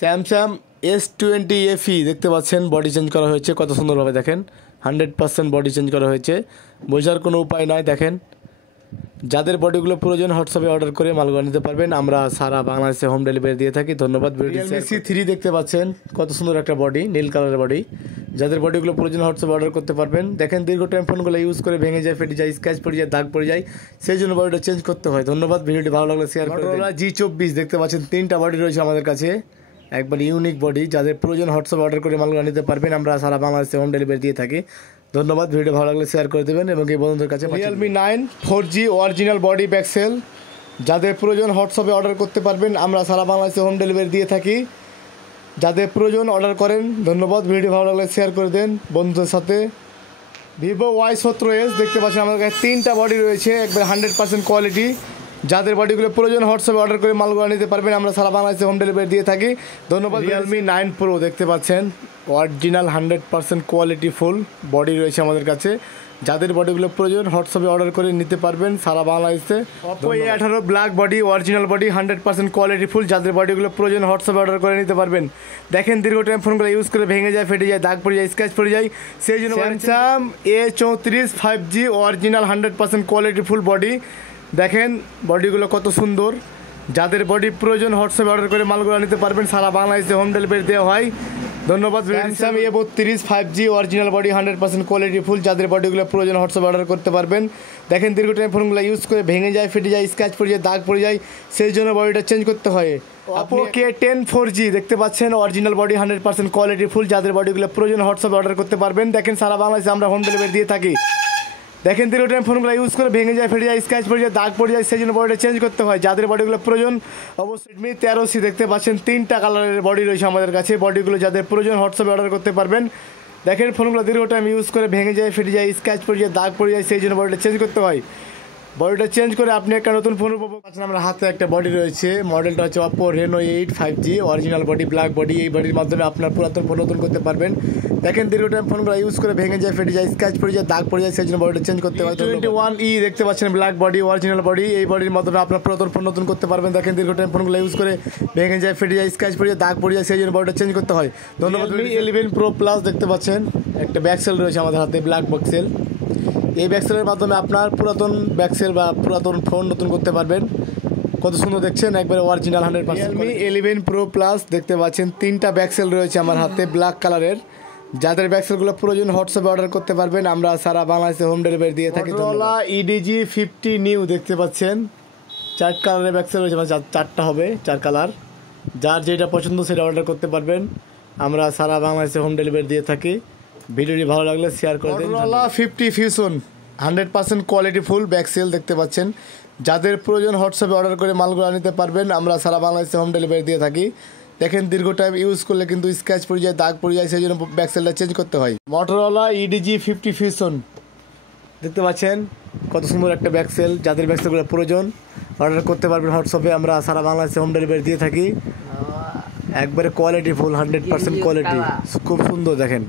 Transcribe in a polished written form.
Samsung S20 FE দেখতে পাচ্ছেন, body change করা হয়েছে কত সুন্দরভাবে দেখেন। 100% বডি চেঞ্জ করা হয়েছে, বোঝার কোনো উপায় নয়। দেখেন, যাদের বডিগুলো প্রয়োজন হোয়াটসঅ্যাপে অর্ডার করে মালগুলো নিতে পারবেন। আমরা সারা বাংলাদেশে হোম ডেলিভারি দিয়ে থাকি। ধন্যবাদ। Realme C3 দেখতে পাচ্ছেন, কত সুন্দর একটা বডি, নীল কালারের বডি। যাদের বডিগুলো প্রয়োজন হোয়াটসঅ্যাপে অর্ডার করতে পারবেন। দেখেন, দীর্ঘ টাইম ফোনগুলো ইউজ করে ভেঙে যায়, ফেটে যায়, স্ক্র্যাচ পড়ে যায়, দাগ পড়ে যায়, সেই জন্য বডিটা চেঞ্জ করতে হয়। ধন্যবাদ। ভিডিওটি ভালো লাগলে শেয়ার করে দিন। G24 দেখতে পাচ্ছেন, 3টা বডি রয়েছে আমাদের কাছে, একবার ইউনিক বডি। যাদের প্রয়োজন হোয়াটসঅ্যাপে অর্ডার করে মালগুলো নিতে পারবেন। আমরা সারা বাংলাদেশে হোম ডেলিভারি দিয়ে থাকি। ধন্যবাদ। ভিডিও ভালো লাগলে শেয়ার করে দেবেন এবং এই বন্ধুদের কাছে Realme 9 4G original body back shell, যাদের প্রয়োজন হোয়াটসঅ্যাপে অর্ডার করতে পারবেন। আমরা সারা বাংলাদেশে হোম ডেলিভারি দিয়ে থাকি। যাদের প্রয়োজন অর্ডার করেন। ধন্যবাদ। ভিডিও ভালো লাগলে শেয়ার করে দেন বন্ধুদের সাথে। Vivo Y17s দেখতে পাচ্ছেন, আমাদের কাছে 3টা বডি রয়েছে, একবার 100% কোয়ালিটি। যাদের বডিগুলো প্রয়োজন হোয়াটসঅ্যাপে অর্ডার করে মালগুলো নিতে পারবেন। আমরা সারা বাংলাদেশে হোম ডেলিভারি দিয়ে থাকি। ধন্যবাদ। Realme 9 Pro দেখতে পাচ্ছেন, অরিজিনাল 100% কোয়ালিটি ফুল বডি রয়েছে আমাদের কাছে। যাদের বডিগুলো প্রয়োজন হোয়াটসঅ্যাপে অর্ডার করে নিতে পারবেন সারা বাংলাদেশে। Oppo A18 black body, original body, 100% quality full. যাদের বডিগুলো প্রয়োজন হোয়াটসঅ্যাপে অর্ডার করে নিতে পারবেন। দেখেন, দীর্ঘ টাইম ফোনগুলো ইউজ করে ভেঙে যায়, ফেটে যায়, দাগ পড়ে যায়, স্ক্র্যাচ পড়ে যায়, সেই জন্য Samsung A34 5G original 100% quality full body. দেখেন বডিগুলো কত সুন্দর। যাদের বডি প্রয়োজন হোয়াটসঅ্যাপে অর্ডার করে মালগুলো নিতে পারবেন। সারা বাংলাদেশে হোম ডেলিভারি দেওয়া হয়। ধন্যবাদ। Samsung A32 5G original body, 100% quality full. যাদের বডিগুলো প্রয়োজন হোয়াটসঅ্যাপে অর্ডার করতে পারবেন। দেখেন, দীর্ঘ টাইম ফোনগুলো ইউজ করে ভেঙে যায়, ফেটে যায়, স্ক্র্যাচ পড়ে যায়, দাগ পড়ে যায়, সেই জন্য বডিটা চেঞ্জ করতে হয়। Oppo K10 4G দেখতে পাচ্ছেন, অরিজিনাল বডি, 100% কোয়ালিটি ফুল। যাদের বডিগুলো প্রয়োজন হোয়াটসঅ্যাপে অর্ডার করতে পারবেন। দেখেন, সারা বাংলাদেশে আমরা হোম ডেলিভারি দিয়ে থাকি। দেখেন, দীর্ঘ টাইম ফোনগুলো ইউজ করে ভেঙে যায়, ফেটে যায়, স্ক্র্যাচ পড়ে যায়, দাগ পড়ে যায়, সেই জন্য বডিটা চেঞ্জ করতে হয়। যাদের বডিগুলো প্রয়োজন অবশ্যই Redmi 13C দেখতে পাচ্ছেন, 3টা কালারের বডি রয়েছে আমাদের কাছে। বডিগুলো যাদের প্রয়োজন হোয়াটসঅ্যাপে অর্ডার করতে পারবেন। দেখেন, ফোনগুলো দীর্ঘ টাইম ইউজ করে ভেঙে যায়, ফেটে যায়, স্ক্র্যাচ পড়ে যায়, দাগ পড়ে যায়, সেই জন্য বডিটা চেঞ্জ করতে হয়। বডিটা চেঞ্জ করে আপনি একটা নতুন ফোন পাচ্ছেন। আমার হাতে একটা বডি রয়েছে, মডেলটা হচ্ছে Oppo Reno 8 5G original body, black body. এই বডির মাধ্যমে আপনার পুরাতন ফোন নতুন করতে পারবেন। দেখেন, দীর্ঘ টাইম ফোনগুলো ইউজ করে ভেঙে যায়, ফেটে যায়, স্ক্র্যাচ পড়ে যায়, দাগ পড়ে যায়, সেই জন্য বডিটা চেঞ্জ করতে হয়। 21E দেখতে পাচ্ছেন, ব্ল্যাক বডি, অরিজিনাল বডি। এই বডির মাধ্যমে আপনার পুরাতন ফোন নতুন করতে পারবেন। দেখেন, দীর্ঘ টাইম ফোনগুলো ইউজ করে ভেঙে যায়, ফেটে যায়, স্ক্র্যাচ পড়ে যায়, দাগ পড়ে যায়, সেই জন্য বডিটা চেঞ্জ করতে হয়। ধন্যবাদ। Realme 11 Pro Plus দেখতে পাচ্ছেন, একটা ব্যাকসেল রয়েছে আমাদের হাতে, ব্ল্যাক ব্যাকসেল। এই ব্যাকসেলের মাধ্যমে আপনার পুরাতন ব্যাকসেল বা পুরাতন ফোন নতুন করতে পারবেন। কত সুন্দর দেখছেন, একবারে অরিজিনাল 100%। Realme 11 Pro Plus দেখতে পাচ্ছেন, 3টা ব্যাকসেল রয়েছে আমার হাতে, ব্ল্যাক কালারের। যাদের ব্যাকসেলগুলো প্রয়োজন হোয়াটসঅ্যাপে অর্ডার করতে পারবেন। আমরা সারা বাংলাদেশে হোম ডেলিভারি দিয়ে থাকি। Motorola EDG 50 নিউ দেখতে পাচ্ছেন, 4 কালারের ব্যাকসেল রয়েছে, মানে 4টা হবে, 4 কালার। যার যেটা পছন্দ সেটা অর্ডার করতে পারবেন। আমরা সারা বাংলাদেশে হোম ডেলিভারি দিয়ে থাকি। ভিডিওটি ভালো লাগলে শেয়ার করে দিন। Motorola 50 Fusion 100% quality full back shell দেখতে পাচ্ছেন। যাদের প্রয়োজন হোয়াটসঅ্যাপে অর্ডার করে মালগুলো নিতে পারবেন। আমরা সারা বাংলাদেশে হোম ডেলিভারি দিয়ে থাকি। দেখেন, দীর্ঘ টাইম ইউজ করলে কিন্তু স্ক্র্যাচ পড়ে যায়, দাগ পড়ে যায়, সেই জন্য ব্যাকসেলটা চেঞ্জ করতে হয়। Motorola EDG 50 Fusion দেখতে পাচ্ছেন, কত সুন্দর একটা ব্যাকসেল। যাদের ব্যাকসেলগুলো প্রয়োজন অর্ডার করতে পারবেন হোয়াটসঅ্যাপে। আমরা সারা বাংলাদেশে হোম ডেলিভারি দিয়ে থাকি। একবারে কোয়ালিটি ফুল, 100% কোয়ালিটি, খুব সুন্দর দেখেন।